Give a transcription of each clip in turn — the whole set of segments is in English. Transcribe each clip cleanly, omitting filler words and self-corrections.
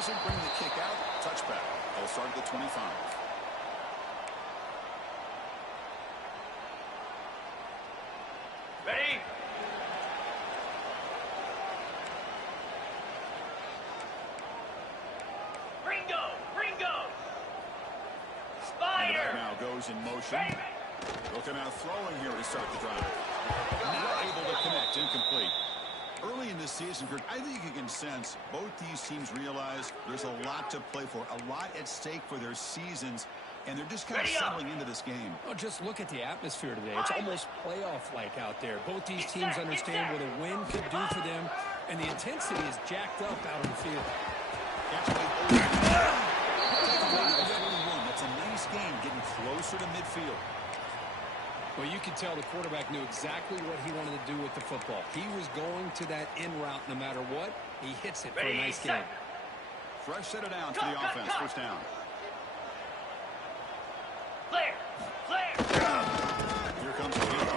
doesn't bring the kick out. Touchback. They'll start at the 25. Ready? Ringo! Spider! And now goes in motion. Looking out throwing here to start the drive. Not able to connect. Incomplete. Early in this season, I think you can sense both these teams realize there's a lot to play for, a lot at stake for their seasons, and they're just kind of settling into this game. Oh, just look at the atmosphere today. It's almost playoff-like out there. Both these teams understand what a win could do for them, and the intensity is jacked up out on the field. That's a nice game, getting closer to midfield. Well, you could tell the quarterback knew exactly what he wanted to do with the football. He was going to that in route no matter what. He hits it for a nice game. Fresh set it down to the offense. First down. Flare! Here comes the lead.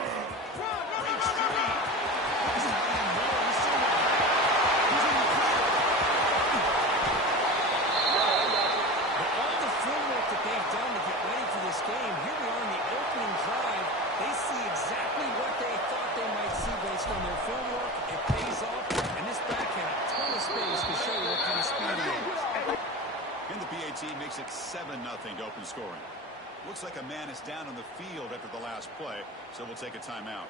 All the film work that they've done to get ready for this game, here we are in the opening drive. They see exactly what they thought they might see based on their film work. It pays off, and this back had a ton of space to show you what kind of speed he is. And the PAT makes it 7-0 to open scoring. Looks like a man is down on the field after the last play, so we'll take a timeout.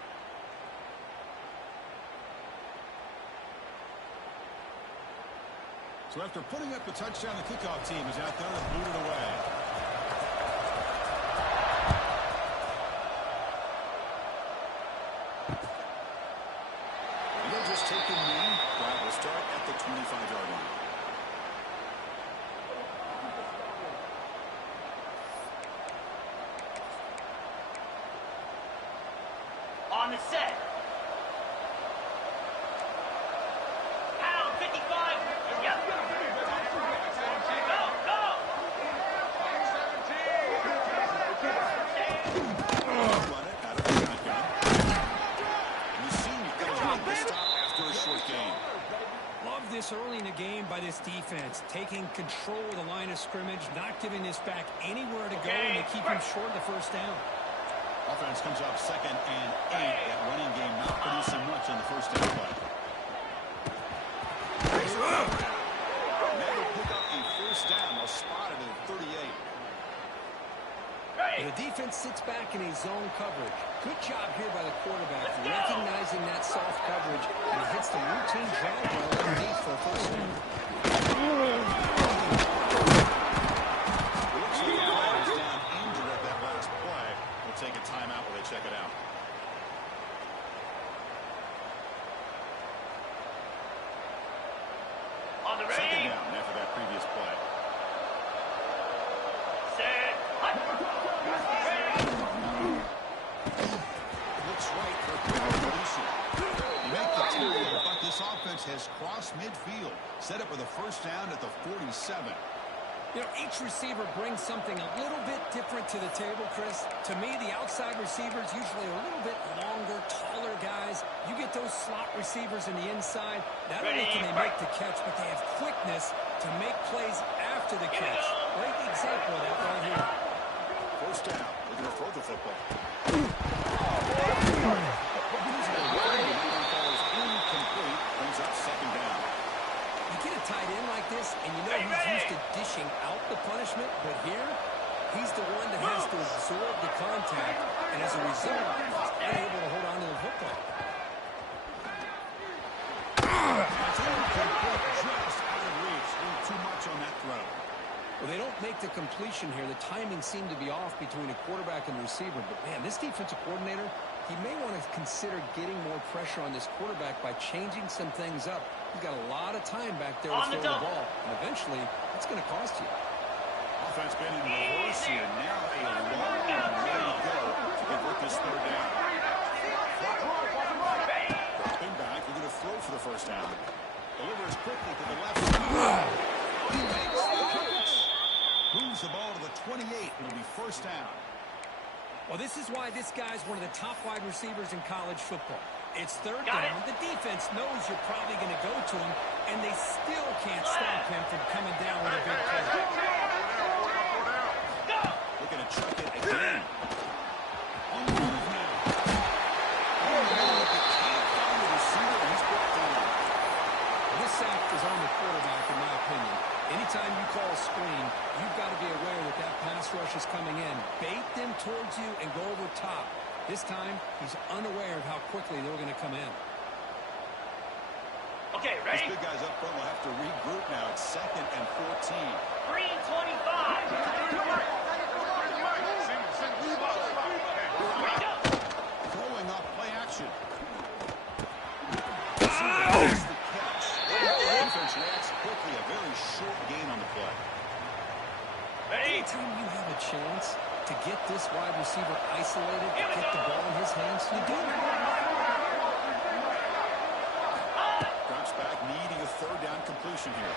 So after putting up a touchdown, the kickoff team is out there and booted away. They'll just take a knee. Drive will start at the 25-yard line. On the set. Pound 55. Yep. Run it out of the shotgun. And the senior comes up with a stop after a short game. Love this early in the game by this defense, taking control of the line of scrimmage, not giving this back anywhere to go, and they keep him short of the first down. Offense comes up 2nd and 8. That running game not producing much on the first down play. Never pick up a first down. They'll spot it at 38. The defense sits back in a zone coverage. Good job here by the quarterback, recognizing that soft coverage, and he hits the routine drag well underneath for a first down. Looks like the player is down injured at that last play. We'll take a timeout while they check it out. On the Second ready. down after that previous play. Set. Looks right for completion. You make the tackle, but this offense has crossed midfield. Set up with a first down at the 47. You know, each receiver brings something a little bit different to the table, Chris. To me, the outside receivers usually are a little bit longer, taller guys. You get those slot receivers in the inside. Not only can they make the catch, but they have quickness to make plays after the catch. Great example of that right here. First down. They're going to throw the football. Incomplete. Brings up second down. You get a tight end like this, and you know he's used to dishing out the punishment, but here, he's the one that has to absorb the contact, and as a result, he's unable to hold on to the football. It's incomplete, just out of reach. A little too much on that throw. Well, they don't make the completion here. The timing seemed to be off between a quarterback and the receiver, but man, this defensive coordinator, he may want to consider getting more pressure on this quarterback by changing some things up. He's got a lot of time back there to throw the ball, and eventually, it's going to cost you. Offense been in reverse here. Now a long way to go to convert this third down. Dropping back. We're going to throw for the first down. Delivers quickly to the left side. He makes the catch. Moves the ball to the 28. It'll be first down. Well, this is why this guy's one of the top wide receivers in college football. It's third Got down. it. The defense knows you're probably going to go to him, and they still can't stop him from coming down with a big play. Go! Looking to chuck it again. On the move now. Oh, no, he can't find the receiver, and he's brought down. This sack is on the quarterback, in my opinion. Anytime you call a screen, you've got to be aware that that pass rush is coming in. Bait them towards you and go over top. This time, he's unaware of how quickly they're going to come in. Okay, These ready? big guys up front will have to regroup now. It's 2nd and 14. Green 25. Throwing off play action. That's the catch. The defense reacts quickly. A very short gain on the play. Ready? Anytime you have a chance to get this wide receiver isolated, to get the ball in his hands, you do it. Drops back, needing a third down completion here.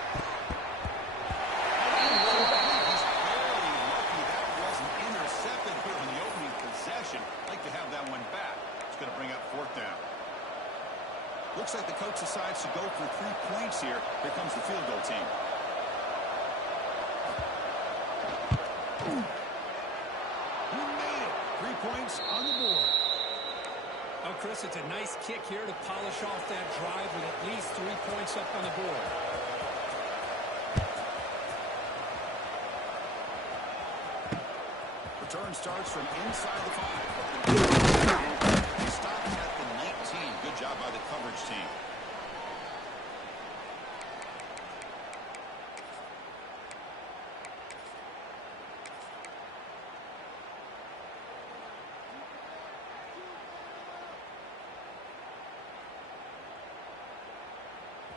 He's barely lucky that wasn't intercepted here in the opening possession. Like to have that one back. It's going to bring up 4th down. Looks like the coach decides to go for 3 points here. Here comes the field goal team. He made it. 3 points on the board. Oh, Chris, it's a nice kick here to polish off that drive with at least 3 points up on the board. Return starts from inside the 5. He stopped at the 19. Good job by the coverage team.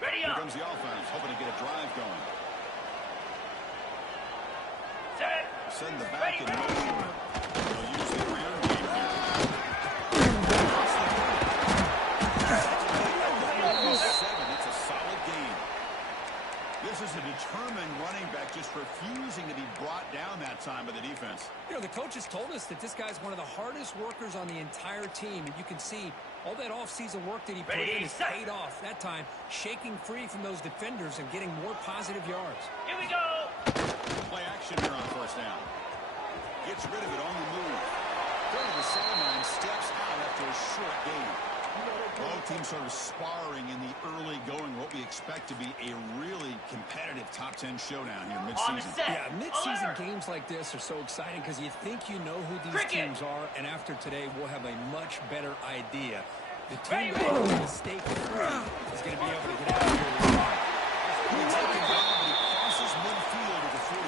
Ready Here up. comes the offense, hoping to get a drive going. Set. Send the back in motion. They'll use the rear game here. It's a solid game. This is a determined running back just refusing to be brought down that time by the defense. You know, the coaches told us that this guy's one of the hardest workers on the entire team, and you can see all that offseason work that he put in has paid off. That time, shaking free from those defenders and getting more positive yards. Here we go. Play action here on 1st down. Gets rid of it on the move. Throw to the sideline, steps out after a short gain. Both teams sort of sparring in the early going, what we expect to be a really competitive top 10 showdown here mid-season. Yeah, mid-season games like this are so exciting because you think you know who these teams are, and after today, we'll have a much better idea. The team that is mistake-free is going to be able to get out of here. He crosses midfield at the 48.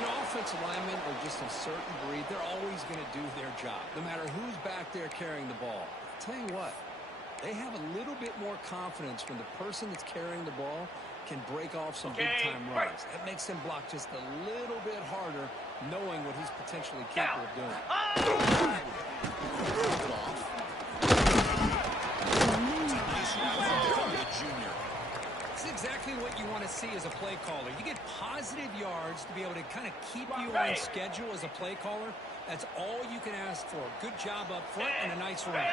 You know, offensive linemen are just a certain breed. They're always going to do their job, no matter who's back there carrying the ball. I'll tell you what, they have a little bit more confidence when the person that's carrying the ball can break off some big-time runs. That makes them block just a little bit harder, knowing what he's potentially capable of doing. Nice route from the junior. It's exactly what you want to see as a play caller. You get positive yards to be able to kind of keep you on schedule as a play caller. That's all you can ask for. Good job up front and a nice run.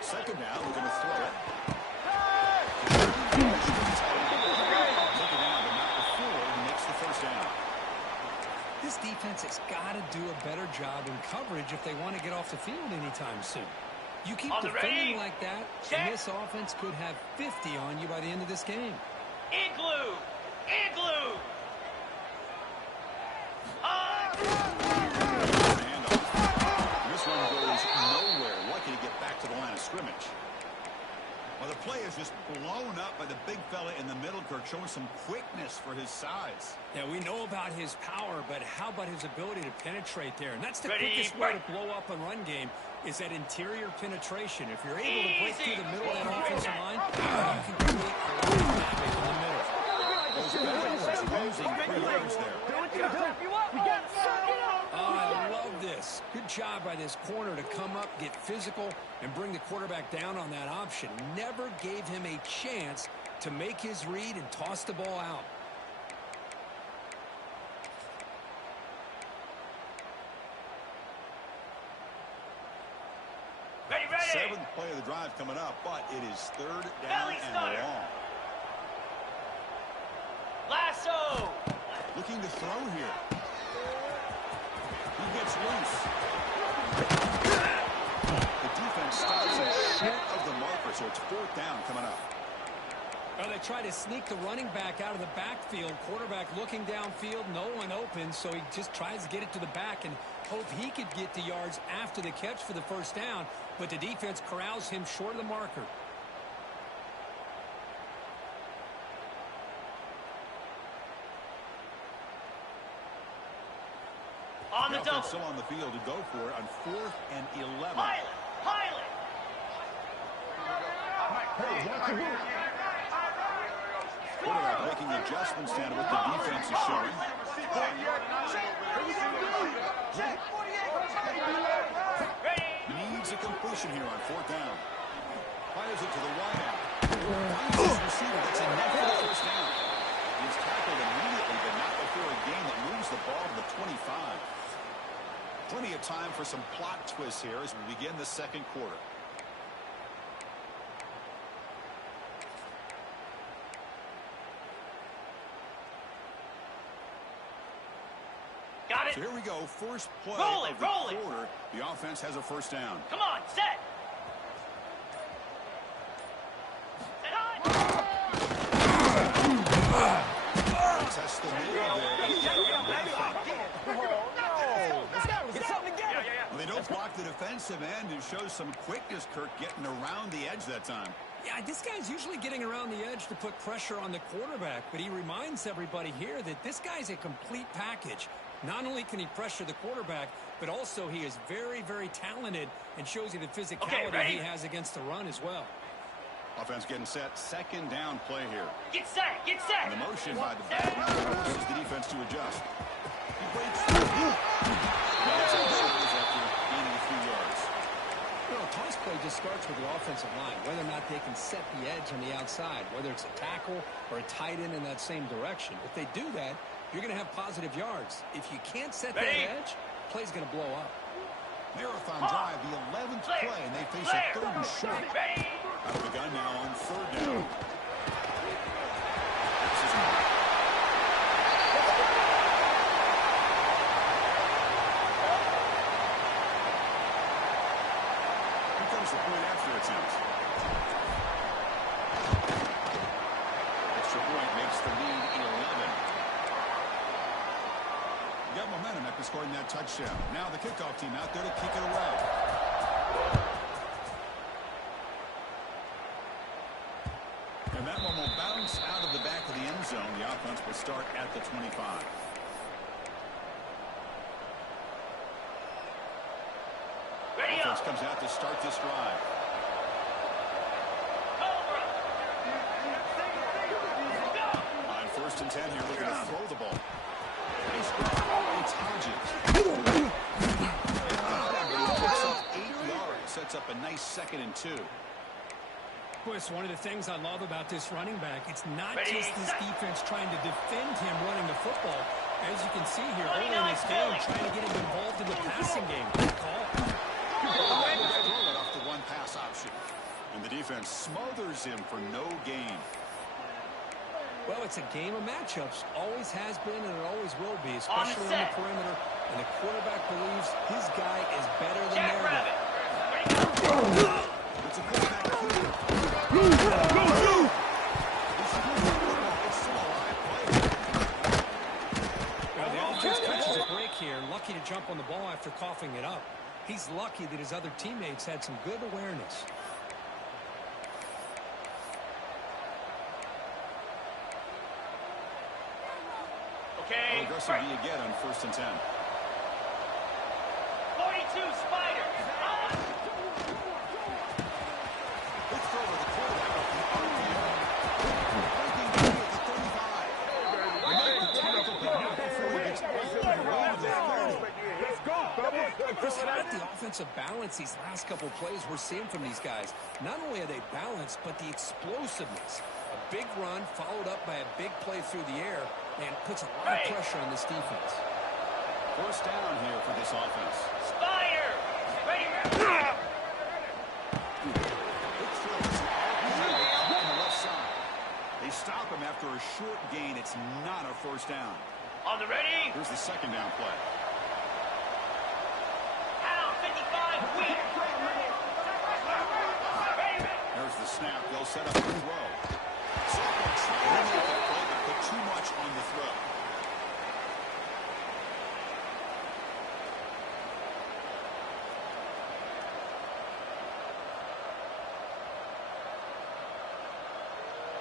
2nd down, we're going to throw it. Looking out, but not before he makes the 1st down. This defense has got to do a better job in coverage if they want to get off the field anytime soon. You keep defending like that, and this offense could have 50 on you by the end of this game. Igloo! Igloo! This one goes nowhere. Lucky to get back to the line of scrimmage. Well, the play is just blown up by the big fella in the middle, Kirk, showing some quickness for his size. Yeah, we know about his power, but how about his ability to penetrate there? And that's the quickest way to blow up a run game, is that interior penetration. If you're able to break through the middle of that offensive line, you can create a lot of havoc in the middle. Those guys losing 3 yards there. I love this. Good job by this corner to come up, get physical, and bring the quarterback down on that option. Never gave him a chance to make his read and toss the ball out. seventh play of the drive coming up, but it is third down and long. Lasso. Looking to throw here. He gets loose. The defense stops him short of the marker, so it's fourth down coming up. Well, they try to sneak the running back out of the backfield. Quarterback looking downfield, no one open, so he just tries to get it to the back and hope he could get the yards after the catch for the first down, but the defense corrals him short of the marker. On the double. Still on the field to go for it on 4th and 11. Pilot. Quarterback making adjustments down to what the defense is showing. Needs a completion here on 4th down. Fires it to the wide out. Finds his receiver. That's enough for the first down. He's tackled immediately, but not before a gain that moves the ball to the 25. Plenty of time for some plot twists here as we begin the second quarter. Got it. So here we go. First play Roll it, of the roll it. quarter. The offense has a first down. Come on, set. Test the middle there. They don't block the defensive end and shows some quickness, Kirk, getting around the edge that time. Yeah, this guy's usually getting around the edge to put pressure on the quarterback, but he reminds everybody here that this guy's a complete package. Not only can he pressure the quarterback, but also he is very, very talented and shows you the physicality he has against the run as well. Offense getting set. Second down play here. Get set. Get set. And the motion by the back forces the defense to adjust. He breaks through. After gaining a few yards. You know, a toss play just starts with the offensive line, whether or not they can set the edge on the outside, whether it's a tackle or a tight end in that same direction. If they do that, you're going to have positive yards. If you can't set that edge, play's going to blow up. Marathon drive, the 11th play, and they face a third and short. Out of the gun now on third down. Here comes the point after attempt. Extra point makes the lead 11. Got momentum after scoring that touchdown. Now the kickoff team out there to kick it away. And that one will bounce out of the back of the end zone. The offense will start at the 25. Offense comes out to start this drive. On 1st and 10 here, looking to throw the ball. Nice grab. It's Hodges. Picks up 8 yards. Sets up a nice 2nd and 2. Boy, it's one of the things I love about this running back. It's not just this defense trying to defend him running the football. As you can see here, early in this game, trying to get him involved in the passing game. Good call. Throw it off the one pass option. And the defense smothers him for no gain. Well, it's a game of matchups. Always has been and it always will be, especially on the perimeter. And the quarterback believes his guy is better than their guy. It's a quarterback kick. Well, the offense catches a break here. Lucky to jump on the ball after coughing it up. He's lucky that his other teammates had some good awareness. Okay. Aggressive do you get on 1st and 10? 42 Spider. Good throw to the quarterback off the RPO. Breaking through at the 35. The tackle pick up before he gets all the way to the 30. Let's go, fellas. Chris, how about the offensive balance these last couple plays we're seeing from these guys? Not only are they balanced, but the explosiveness. A big run followed up by a big play through the air and puts a lot of pressure on this defense. First down here for this offense. Spider. Ready. after a short gain, it's not a first down. On the ready. Here's the second down play. Out, 55, win. There's the snap. They'll set up the throw. So they're trying to make the play, but put too much on the throw.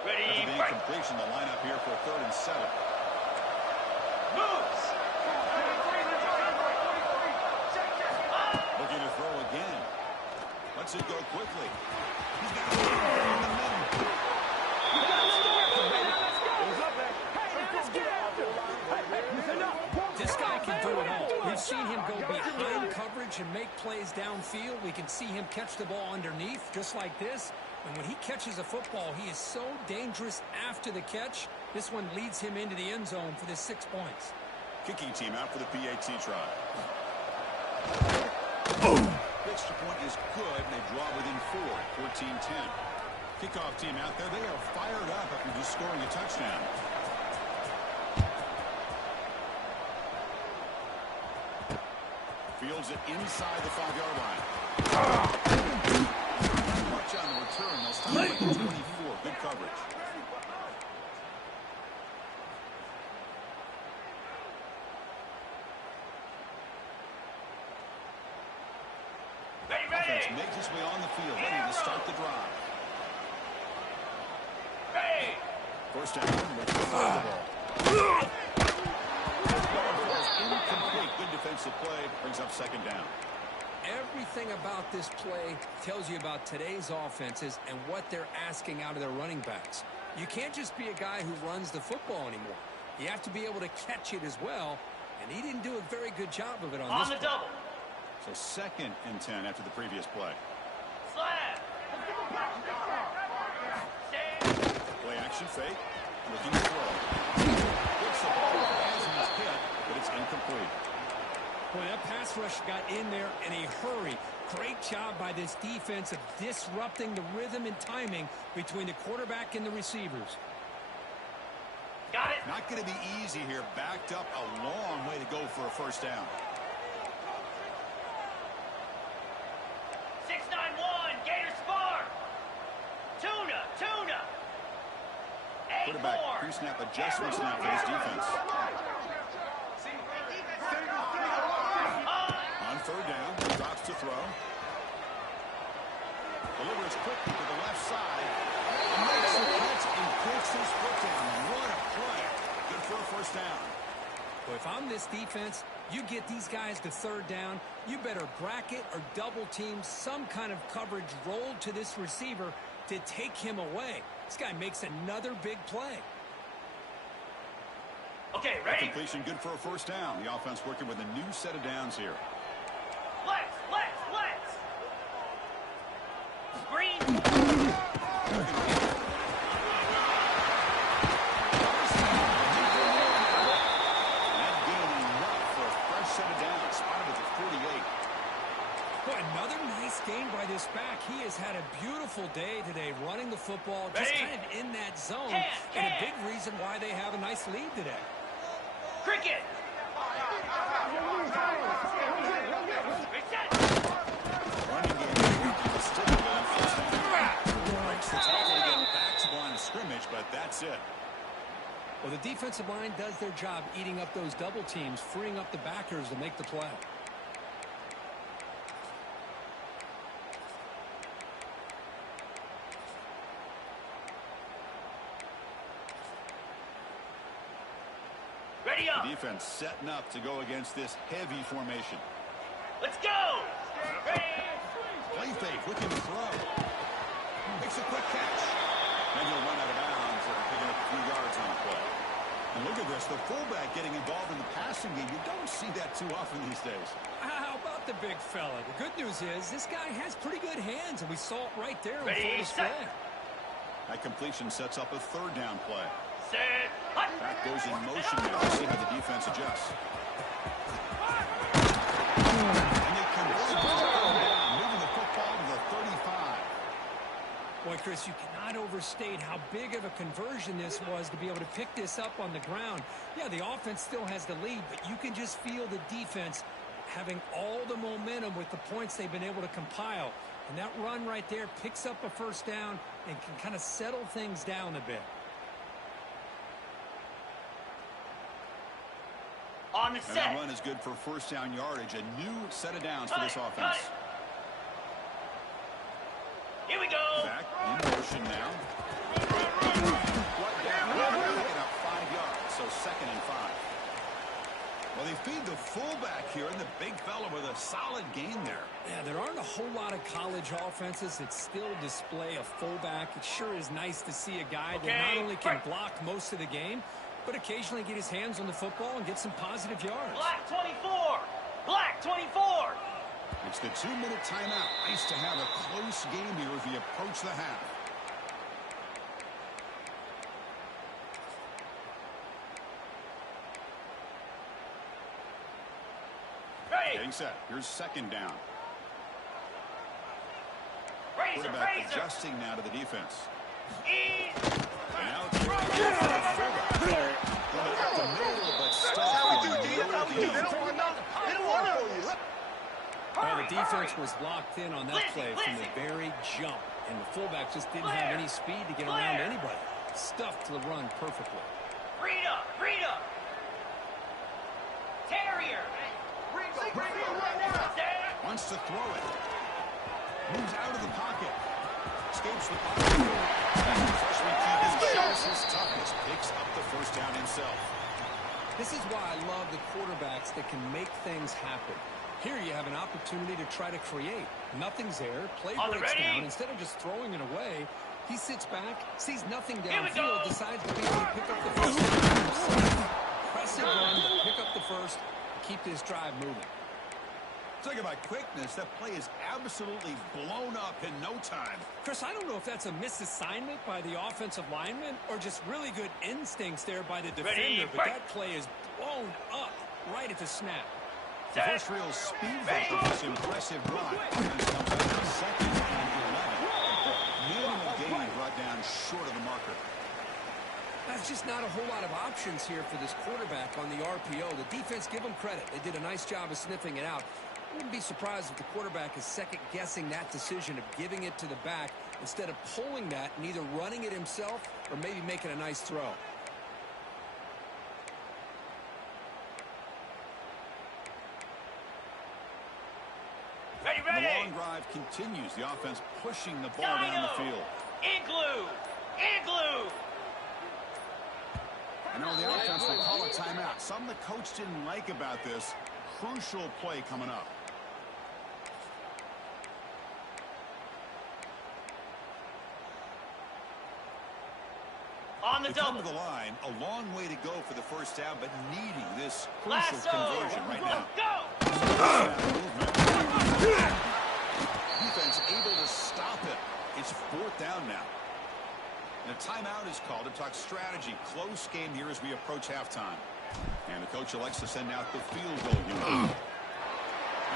Ready, That's an incompletion. The lineup here for 3rd and 7. moves. Looking to throw again. Lets it go quickly. He's got it in the middle. This guy can do it all. We've seen him go behind coverage and make plays downfield. We can see him catch the ball underneath, just like this. And when he catches a football, he is so dangerous after the catch. This one leads him into the end zone for the 6 points. Kicking team out for the PAT try. Extra point is good, and they draw within 4, 14-10. Kickoff team out there, they are fired up after just scoring a touchdown. Fields it inside the 5-yard line. Watch on the return. They'll stop at the 24. Good coverage. Offense makes its way on the field, ready to start the drive. First down, with the ball. Incomplete. Good defensive play. Brings up second down. Everything about this play tells you about today's offenses and what they're asking out of their running backs. You can't just be a guy who runs the football anymore. You have to be able to catch it as well, and he didn't do a very good job of it on this the play. double. So 2nd and 10 after the previous play. Slap. Play action fake. Looking to throw. Gets the ball as he's hit, but it's incomplete. Boy, that pass rush got in there in a hurry. Great job by this defense of disrupting the rhythm and timing between the quarterback and the receivers. Got it. Not going to be easy here. Backed up a long way to go for a first down. 691, Gator Spar. Tuna. Quarterback pre-snap adjustments now for this defense. On 3rd down, drops to throw. Delivers quickly to the left side. And makes the catch and kicks his foot down. What a play. Good for a first down. Well, if I'm this defense, you get these guys to 3rd down, you better bracket or double team some kind of coverage roll to this receiver to take him away. This guy makes another big play. Okay, ready? Completion good for a first down. The offense working with a new set of downs here. Let's. Green. Another nice gain by this back. He has had a beautiful day today running the football, just kind of in that zone, and a big reason why they have a nice lead today. Cricket. Running game. Still going. Breaks the tackle to get back to the line of scrimmage, but that's it. Well, the defensive line does their job eating up those double teams, freeing up the backers to make the play. Ready up. The defense setting up to go against this heavy formation. Let's go. Ready. Play fake, looking to throw. Makes a quick catch. And he'll run out of bounds after picking up a few yards on the play. And look at this, the fullback getting involved in the passing game. You don't see that too often these days. How about the big fella? The good news is this guy has pretty good hands, and we saw it right there on full display. That completion sets up a 3rd down play. Set. Hut. Back goes in motion now. We'll see how the defense adjusts. And they convert the 3rd down, moving the football to the 35. Boy, Chris, you cannot overstate how big of a conversion this was to be able to pick this up on the ground. Yeah, the offense still has the lead, but you can just feel the defense having all the momentum with the points they've been able to compile. And that run right there picks up a first down and can kind of settle things down a bit. On the And set. that run is good for first down yardage. A new set of downs for this offense. Here we go. Back in motion now. What down? Picking up 5 yards, so 2nd and 5. Well, they feed the fullback here, and the big fella with a solid gain there. Yeah, there aren't a whole lot of college offenses that still display a fullback. It sure is nice to see a guy that not only can block most of the game, but occasionally get his hands on the football and get some positive yards. Black 24. Black 24. It's the 2-minute timeout. Nice to have a close game here as we approach the half. Getting set. Here's 2nd down. Razor, Quarterback razor. adjusting now to the defense. Ease. And now it's up the middle, but stuck. Well, the defense was locked in on that play from the very jump, and the fullback just didn't have any speed to get around anybody. Stuffed the run perfectly. Rita. Rita. Terrier. Wants to throw it. Moves out of the pocket. Escapes the pocket. Freshman kid shows his toughness. Picks up the first down himself. This is why I love the quarterbacks that can make things happen. Here you have an opportunity to try to create. Nothing's there. Play breaks down. Instead of just throwing it away, he sits back, sees nothing downfield, decides to be able to pick up the first down. Impressive run to pick up the first, keep this drive moving. Talking about quickness, that play is absolutely blown up in no time. Chris, I don't know if that's a misassignment by the offensive lineman or just really good instincts there by the defender, but that play is blown up right at the snap. The first real speed bump of this impressive drive. Comes up to 2nd and 11. Minimal gain brought down short of the marker. That's just not a whole lot of options here for this quarterback on the RPO. The defense, give them credit. They did a nice job of sniffing it out. I wouldn't be surprised if the quarterback is second-guessing that decision of giving it to the back instead of pulling that and either running it himself or maybe making a nice throw. Ready, The ready. long drive continues. The offense pushing the ball down the field. Igloo. Igloo. I know the offense will call a timeout. Something the coach didn't like about this. Crucial play coming up. On the They come double. to the line, a long way to go for the first down, but needing this crucial conversion right now. Go. Defense able to stop it. It's 4th down now. And a timeout is called to talk strategy. Close game here as we approach halftime. And the coach elects to send out the field goal unit. And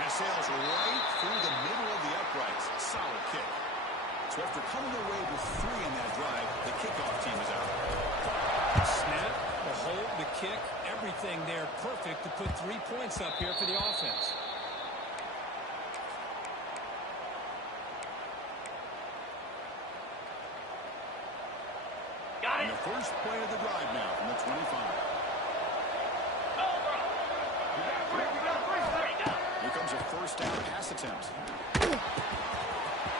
it sails right through the middle of the uprights. Solid kick. So after coming away with 3 in that drive, the kickoff team is out. Snap, the hold, the kick, everything there perfect to put 3 points up here for the offense. Got And it. the first play of the drive now from the 25. Here comes a first down pass attempt.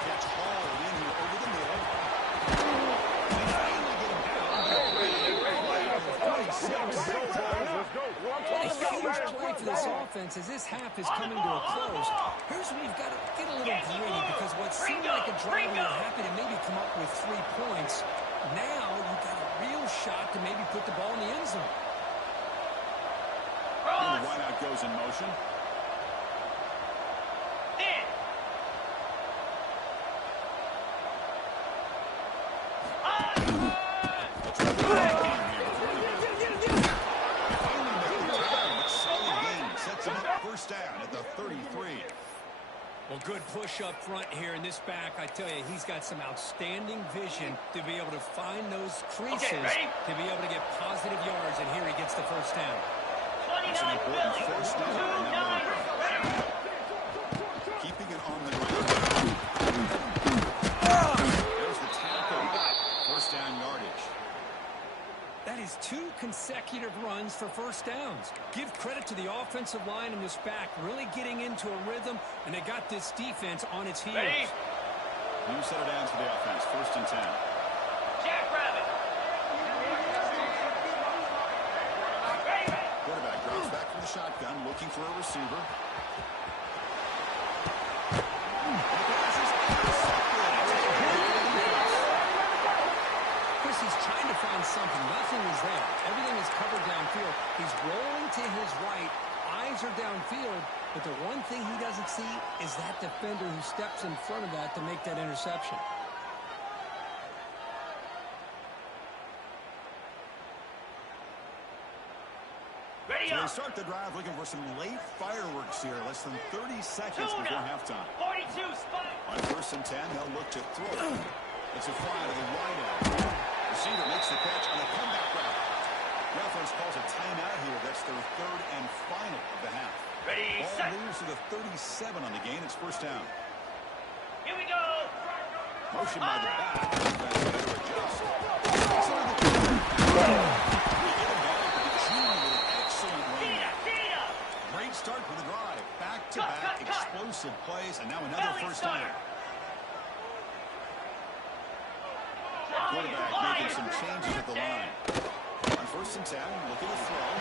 Catch hauled in here over the middle. They finally get him down. A huge play for this offense as this half is coming to a close. Here's where you've got to get a little greedy because what seemed like a drive where you're happy to maybe come up with 3 points, now you've got a real shot to maybe put the ball in the end zone. And the wideout goes in motion. Well, good push up front here in this back. I tell you, he's got some outstanding vision to be able to find those creases, to be able to get positive yards, and here he gets the first down. 29 Philly. 2-9. Keeping it on the ground. There's the tackle. First down yardage. That is 2 consecutive runs for first downs. Give credit to the offensive line in this back, really getting into a rhythm, and they got this defense on its heels. Ready? New set of downs for the offense. First and 10. Jackrabbit. Ready? Quarterback drops back from the shotgun, looking for a receiver. Chris, he's trying to find something. Nothing is there. Everything is covered downfield. He's rolling to his right. Eyes are downfield. But the one thing he doesn't see is that defender who steps in front of that to make that interception. Ready So they up. start the drive looking for some late fireworks here. Less than 30 seconds before halftime. 42 spot. On first and 10, they'll look to throw. It's a fly to the wide end. Receiver makes the catch on a comeback route. The offense calls a timeout here. That's their third and final of the half. Ready, Ball set. moves to the 37 on the gain. It's first down. Here we go. Motion by the back. Defense had to adjust. Excellent run. Tina. Great start for the drive. Back-to-back explosive plays, and now another first down. Quarterback making some changes at the line. On first and 10, looking to throw.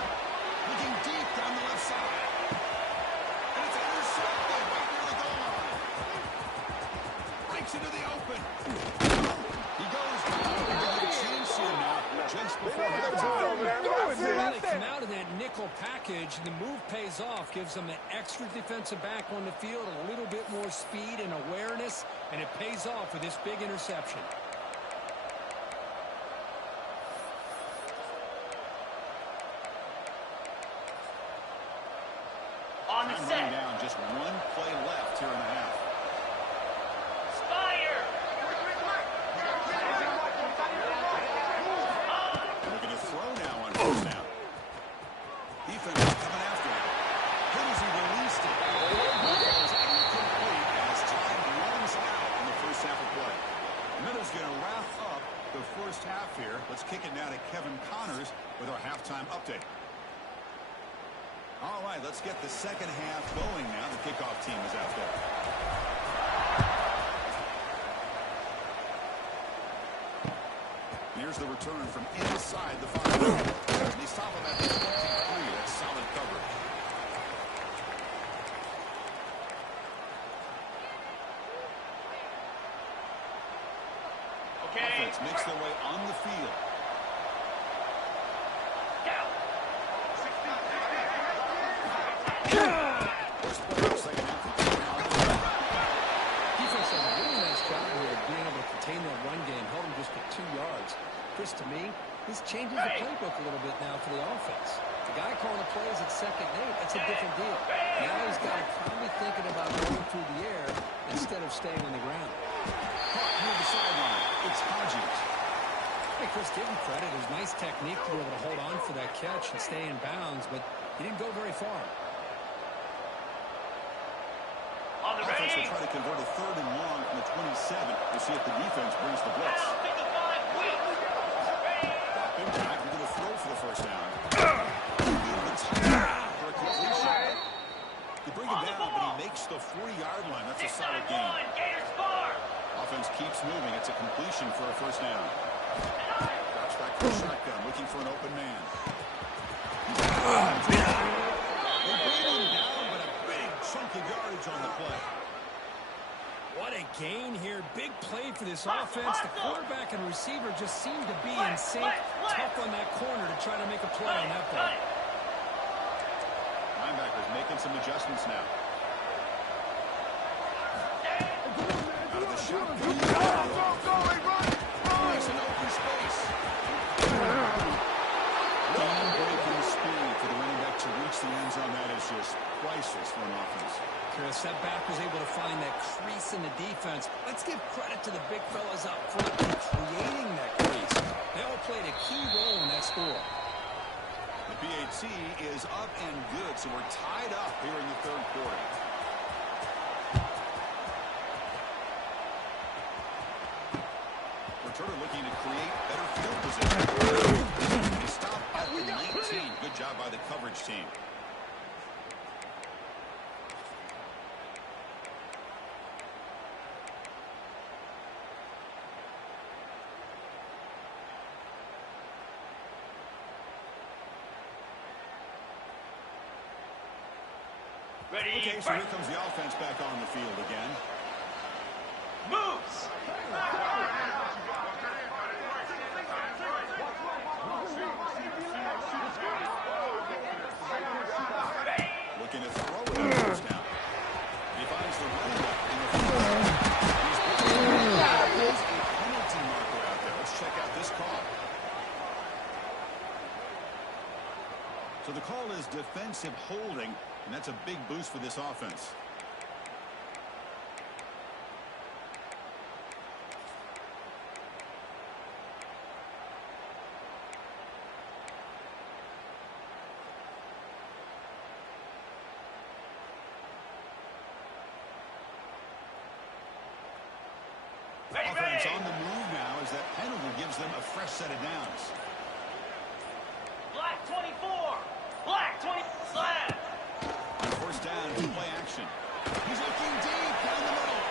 Looking deep down the left side. And it's intercepted right near the goal line. Breaks into the open. He goes down. With a chance here now, just before halftime. They come out of that nickel package. The move pays off, gives them an extra defensive back on the field, a little bit more speed and awareness, and it pays off with this big interception. On the Time set. running down, just one play left here in the half. Spire. Looking to throw now on first down. Defense is coming after him. Hit as he released it. It's incomplete as time runs out in the first half of play. Middle's going to wrap up the first half here. Let's kick it now to Kevin Connors with our halftime update. All right, let's get the second half going now. The kickoff team is out there. Here's the return from inside the 5. They stop him at the 23. That's solid coverage. Okay. Offense makes their way on the field. Down. First play of the second half. Defense done a really nice job here of being able to contain that run game, held him just to 2 yards. Chris, to me, this changes the playbook a little bit now for the offense. The guy calling the plays at second and 8, that's a different deal. Now he's got to probably thinking about going through the air instead of staying on the ground. Caught near the sideline. It's Hodges. Hey, Chris, give him credit. It was nice technique to be able to hold on for that catch and stay in bounds, but he didn't go very far. On the Offense ready. will try to convert a third and long from the 27. We'll see if the defense brings the blitz. Down 55. Weak. Ready. Drop in back. We're going to throw for the first down. For a completion. You bring him down, but he makes the 40-yard line. That's a solid game. 691. Gators bar. Offense keeps moving. It's a completion for a first down. Drops back to the shotgun, looking for an open man. They bring him down, but a big chunk of yardage on the play. What a gain here. Big play for this offense. The quarterback and receiver just seem to be in sync. Tough on that corner to try to make a play on that ball. Linebackers making some adjustments now. Out of the shotgun. Nice and open space. Game-breaking speed for the running back to reach the end zone. That is just quite priceless for an offense. Chris, that back was able to find that crease in the defense. Let's give credit to the big fellas up front in creating that crease. They all played a key role in that score. The PAT is up and good, so we're tied up here in the third quarter. Returner looking to create better field position. He stopped at the 19. Good job by the coverage team. Ready, Okay, so here comes the offense back on the field again. moves. Looking to throw it on first down. He finds the running back in the field. There's a penalty marker out there. Let's check out this call. So the call is defensive holding, and that's a big boost for this offense. Offense on the move now as that penalty gives them a fresh set of downs. Black 24. Black 20. Slab. On first down, play action. He's looking deep down the middle.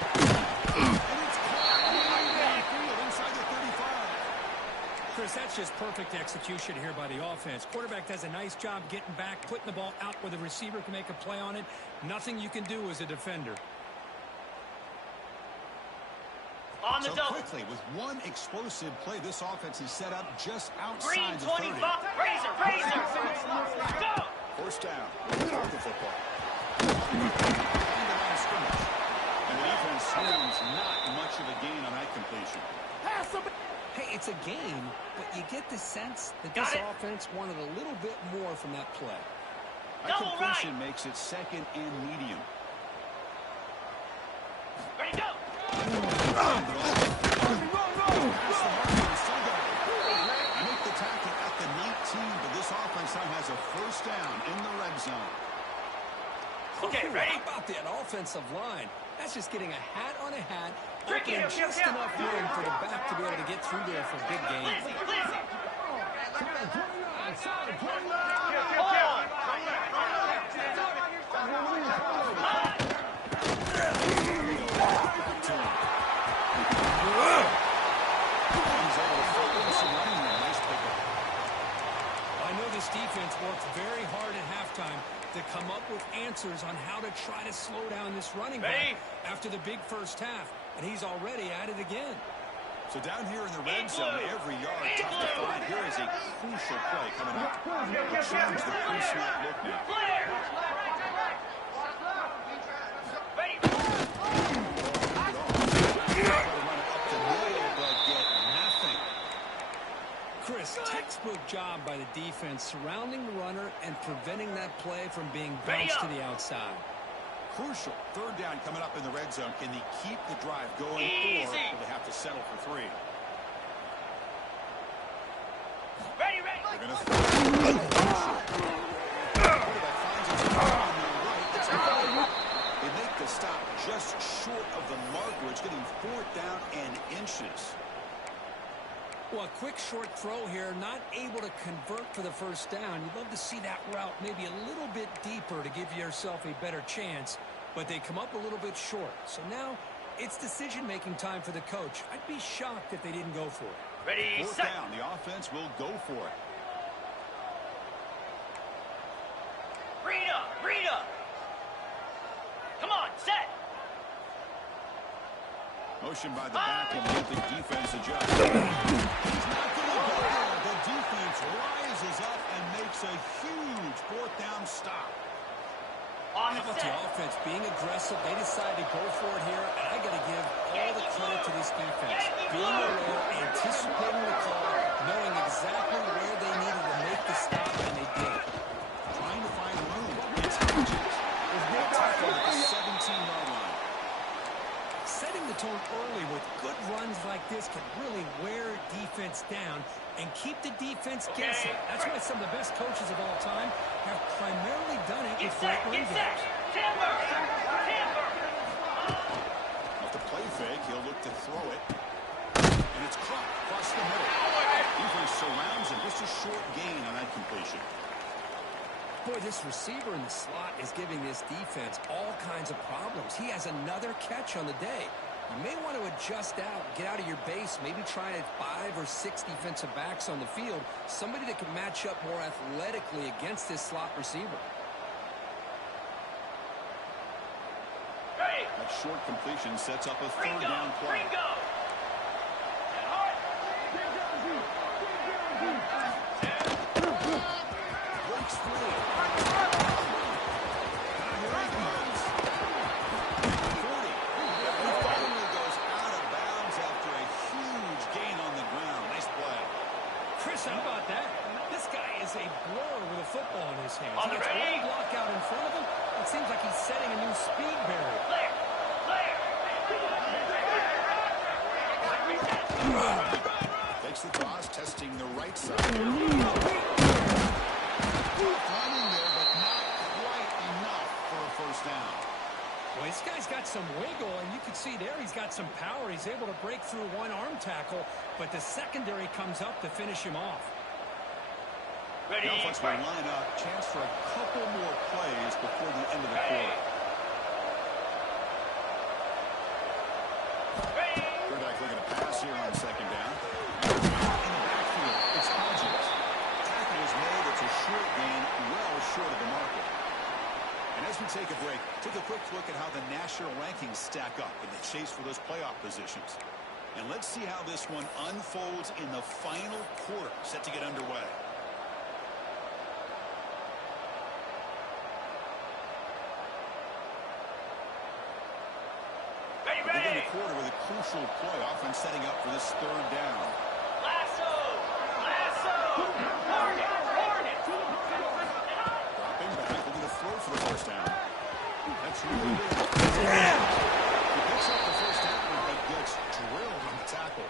And it's caught right field inside the 35. Chris, that's just perfect execution here by the offense. Quarterback does a nice job getting back, putting the ball out where the receiver can make a play on it. Nothing you can do as a defender. On the So double. quickly, with one explosive play, this offense is set up just Green outside the 30. 25. Razor. Razor. Go. First down. Start the football. And the defense screams not much of a gain on that completion. Hey, it's a game, but you get the sense that Got this it. offense wanted a little bit more from that play. That Double completion right. makes it second and medium. Ready, go. I make the tackle at the 19, but this offense now has a first down in the red zone. Okay, Ooh, ready? How about that offensive line? That's just getting a hat on a hat, Ricky, opening here, just here. enough room for the back to be able to get through there for a big gain. Lizzie. Lizzie. I know this defense worked very hard at halftime to come up with answers on how to try to slow down this running Ready? back after the big first half, and he's already at it again. So down here in the red zone, every yard tough to find. Here is a crucial play coming up. We'll change the pre-snap look now. Clear. Ready. Chris, textbook job by the defense surrounding the runner and preventing that play from being Ready bounced to up. the outside. Crucial. Third down coming up in the red zone. Can they keep the drive going, Easy. or will they have to settle for three? Ready, ready. They're going to Quarterback finds his man on the right. It's complete. They make the stop just short of the mark, where it's getting fourth down and inches. Well, a quick short throw here, not able to convert for the first down. You'd love to see that route maybe a little bit deeper to give yourself a better chance, but they come up a little bit short. So now it's decision-making time for the coach. I'd be shocked if they didn't go for it. Ready, Fourth set. down. The offense will go for it. Rita. Rita. Come on, set. Motion by the back and let the defense adjust. He's not going to go there. The defense rises up and makes a huge fourth down stop. On How the about the set. offense being aggressive? They decided to go for it here, and I got to give all the credit to this defense. Being aware, anticipating the call, knowing exactly where they needed to make the stop, and they did. Trying to find room. It's Hodges. If the tone early with good runs like this can really wear defense down and keep the defense guessing. That's why some of the best coaches of all time have primarily done it with great run games. Timber! Off the play fake, he'll look to throw it. And it's caught across the middle. Defense surrounds him. Just a short gain on that completion. Boy, this receiver in the slot is giving this defense all kinds of problems. He has another catch on the day. You may want to adjust out, get out of your base, maybe try 5 or 6 defensive backs on the field, somebody that can match up more athletically against this slot receiver. That short completion sets up a third down play. Breaks free. Here he comes. 40. He finally goes out of bounds after a huge gain on the ground. Nice play. Chris, how about that? This guy is a blur with a football in his hands. On He the gets ready? one block out in front of him. It seems like he's setting a new speed barrier. Takes the toss, testing the right side. Finding there, but not quite enough for a first down. Well, this guy's got some wiggle, and you can see there he's got some power. He's able to break through one arm tackle, but the secondary comes up to finish him off. Ready? Now folks will line up. Chance for a couple more plays before the end of the quarter. Quarterback looking to pass here on second down. In the backfield, it's Hodges. Tackle is made. It's a short gain, well short of the market. And as we take a break, take a quick look at how the national rankings stack up in the chase for those playoff positions. And let's see how this one unfolds in the final quarter, set to get underway. We begin the quarter with a crucial play, often setting up for this third down. Lasso! Hornet! Dropping back, looking to throw for the first down. That's really good. He picks up the first down, but gets drilled on the tackle.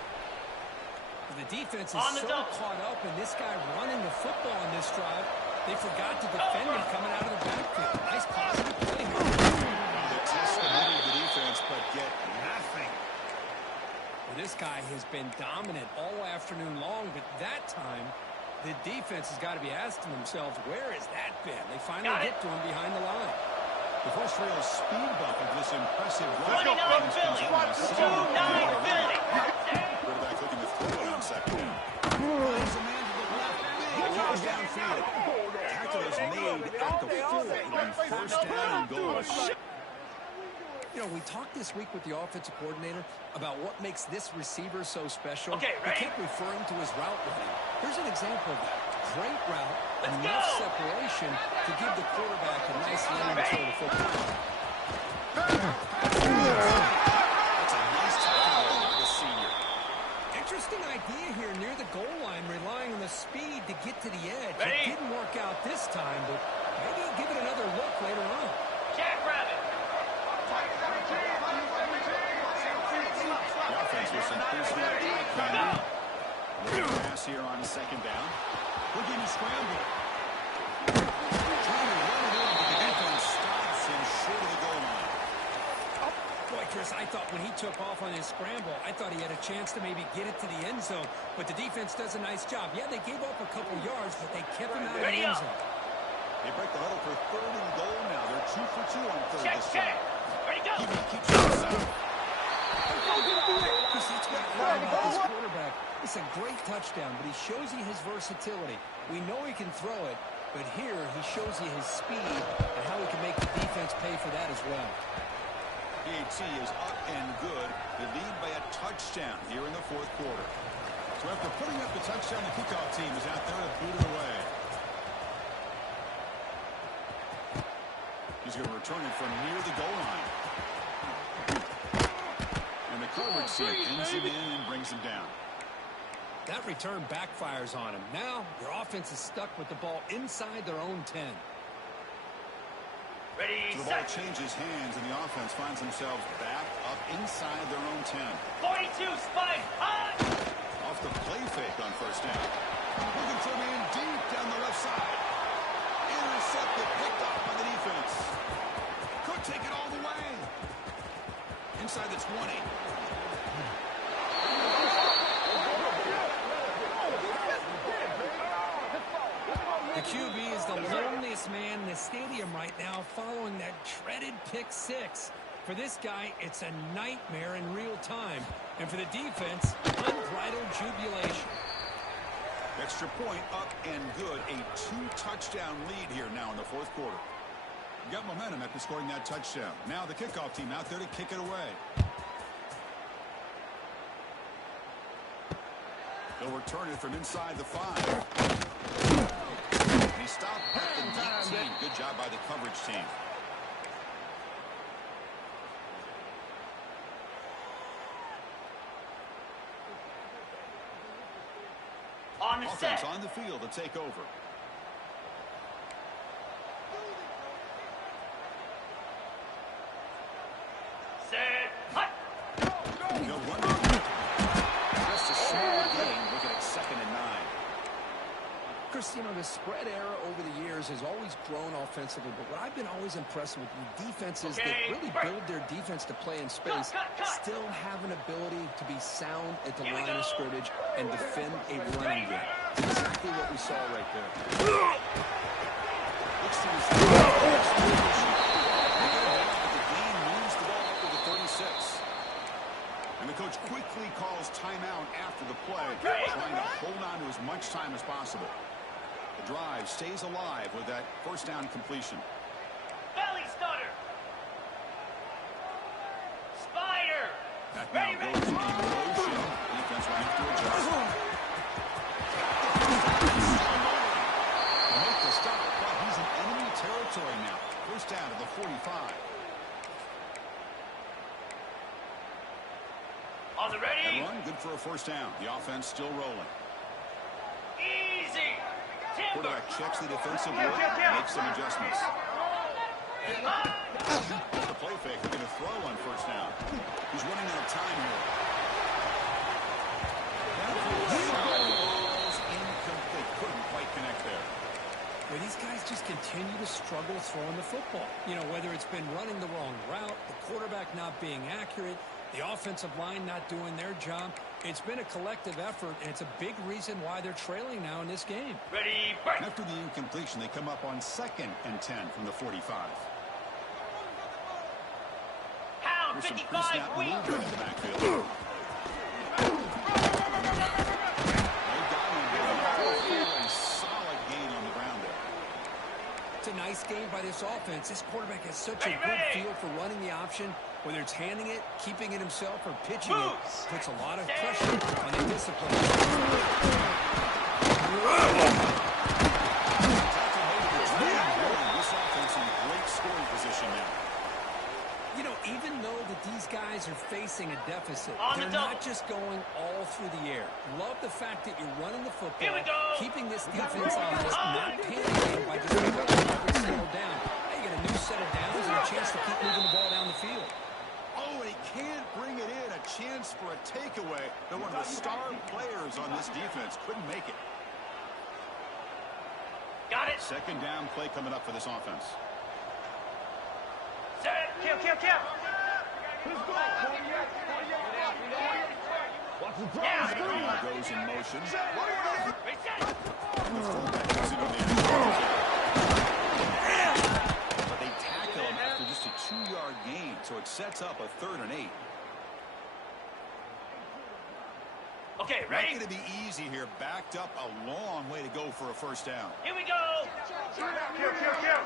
The defense is so caught up in this guy running the football on this drive, they forgot to defend him coming out of the backfield. Nice positive play here. They test the middle of the defense, but get nothing. Well, this guy has been dominant all afternoon long, but that time, the defense has got to be asking themselves, where has that been? They finally get to him behind the line. The first real speed bump of this impressive run. 29 Philly! 29 Philly! Quarterback looking to throw it on second down. Finds a man to the left. Big goes downfield. Tackle is made at the 4 and first down and goal. You know, we talked this week with the offensive coordinator about what makes this receiver so special. Okay, He ready? kept referring to his route running. Here's an example of that. Great route, enough separation to give the quarterback a nice lane to throw the football. That's a nice tackle by the senior. Interesting idea here near the goal line, relying on the speed to get to the edge. Ready? It didn't work out this time, but maybe he'll give it another look later on. Jackrabbit! The offense with some personal attack. Pass here on second down. Looking to scramble. Trying to run it in, but the defense stops him short of the goal line. Boy, Chris, I thought when he took off on his scramble, I thought he had a chance to maybe get it to the end zone. But the defense does a nice job. Yeah, they gave up a couple yards, but they kept him out of the end zone. They break the huddle for third and goal now. They're 2 for 2 on third Check, this check! time. Ready, go! He keeps it out. Because that's what I love about this quarterback. It's a great touchdown, but he shows you his versatility. We know he can throw it, but here he shows you his speed and how he can make the defense pay for that as well. PAT is up and good. They lead by a touchdown here in the fourth quarter. So after putting up the touchdown, the kickoff team is out there to boot it away. He's going to return it from near the goal line. And the coverage team pins him in and brings him down. That return backfires on him. Now, your offense is stuck with the ball inside their own 10. Ready, So the ball set. changes hands, and the offense finds themselves back up inside their own 10. 42, spike, high. Off the play fake on first down. Looking for a man deep down the left side. Intercepted, picked off by the defense. Could take it all the way. Inside the 20. The QB is the loneliest man in the stadium right now following that dreaded pick six. For this guy, it's a nightmare in real time. And for the defense, unbridled jubilation. Extra point up and good. A 2-touchdown lead here now in the fourth quarter. Got momentum after scoring that touchdown. Now the kickoff team out there to kick it away. They'll return it from inside the 5. He stopped at the deep team. Good job by the coverage team. On the Offense set. on the field to take over. Set. Hut. They'll run it. Just a small gain. Looking at 2nd and 9. Chris, you know, the spread era over the years has always grown offensively, but what I've been always impressed with defenses that really build their defense to play in space still have an ability to be sound at the line of scrimmage and defend a running game. That's exactly what we saw right there. Looks to his the game moves the ball up to the 36. And the coach quickly calls timeout after the play, trying to hold on to as much time as possible. The drive stays alive with that first down completion. Belly stutter. Spider. That now goes in motion. Defense will have to adjust. They'll make the stop, but he's in enemy territory now. First down to the 45. On the ready. That run, good for a first down. The offense still rolling. Easy. Timber. Quarterback checks the defensive look, makes some adjustments. The play fake, looking to throw on first down. He's running out of time here. Balls incomplete. Couldn't quite connect there. Where these guys just continue to struggle throwing the football. You know, whether it's been running the wrong route, the quarterback not being accurate, the offensive line not doing their job. It's been a collective effort, and it's a big reason why they're trailing now in this game. Ready, break. After the incompletion, they come up on 2nd and 10 from the 45. Pound Here's some 55 pre-snap wheel. movement in the backfield. They got him. A solid gain on the ground there. It's a nice game by this offense. This quarterback has such a good feel for running the option. Whether it's handing it, keeping it himself, or pitching it, puts a lot of pressure on the discipline. This offense in great scoring position now. You know, even though that these guys are facing a deficit, On the they're double. not just going all through the air. Love the fact that you're running the football, Here we go. keeping this defense honest, not panicking by just making every single down. Hey, you get a new set of downs and a chance to keep moving the ball down the field. Oh, and he can't bring it in. A chance for a takeaway. But one of the star players on this defense couldn't make it. Got it. Second down play coming up for this offense. Set. Kill, kill, kill. Now goes in motion. Reset. But they tackle him after just a 2-yard gain, so it sets up a 3rd and 8. Okay, Not ready? going to be easy here. Backed up a long way to go for a first down. Here we go. Kill, kill, kill.